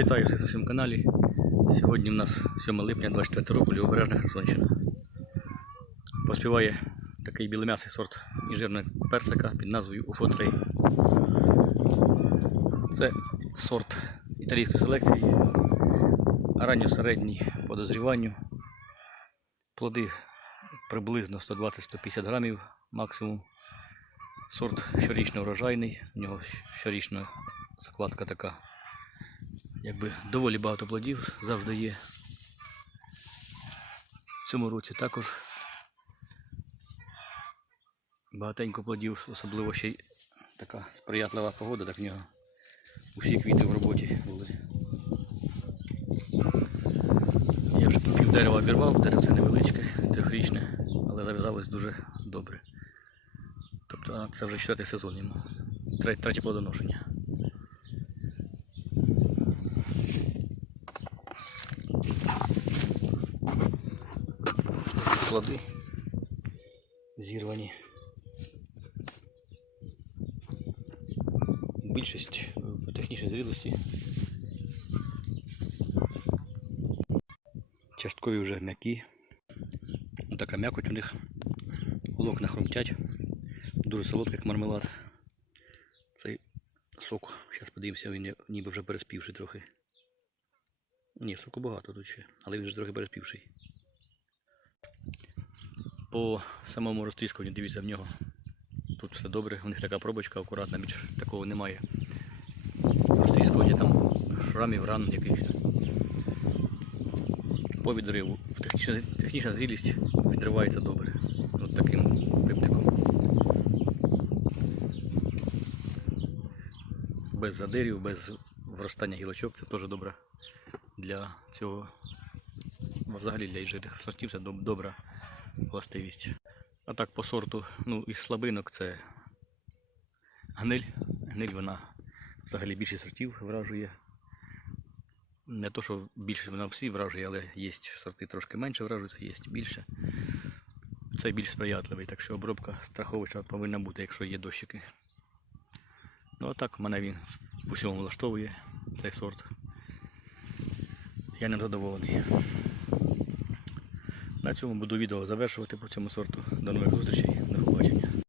Вітаю всіх на своєму каналі. Сьогодні в нас 7 липня 24 року Лівобережна Херсонщина. Поспіває такий білом'ясий сорт інжирного персика під назвою Уфотрей. Це сорт італійської селекції, ранньо-середній по дозріванню. Плоди приблизно 120-150 грамів максимум. Сорт щорічно урожайний, у нього щорічна закладка така якби доволі багато плодів завжди є. В цьому році також багатенько плодів, особливо ще й така сприятлива погода, так в нього усі квіти в роботі були. Я вже пів дерева обірвав, дерево це невеличке, трьохрічне, але зав'язалось дуже добре. Тобто це вже четвертий сезон йому. Третє плодоношення. Плоди зірвані. Більшість в технічній зрілості. Часткові вже м'які. Така м'якоть у них. Волокна хрумтять. Дуже солодкий, як мармелад. Цей сок, зараз подивимося, він ніби вже переспівший трохи. Ні, соку багато тут ще, але він вже трохи переспівший. По самому розтріскуванню, дивіться в нього. Тут все добре, у них така пробочка акуратна, більш такого немає. Розтріскування там шрамів, ран якихось. По відриву. Технічна, технічна зрілість відривається добре. От таким пиптиком. Без задирів, без вростання гілочок, це теж добре для цього. Взагалі для інжирних сортів це доб- добра властивість. А так по сорту, ну, із слабинок це гниль. Гниль вона взагалі більше сортів вражує. Не то, що більше вона всі вражує, але є сорти трошки менше вражуються, є більше. Це більш сприятливий, так що обробка страховища повинна бути, якщо є дощики. Ну а так мене він в усьому влаштовує цей сорт. Я ним задоволений. На цьому буду відео завершувати по цьому сорту. До нових зустрічей, до побачення.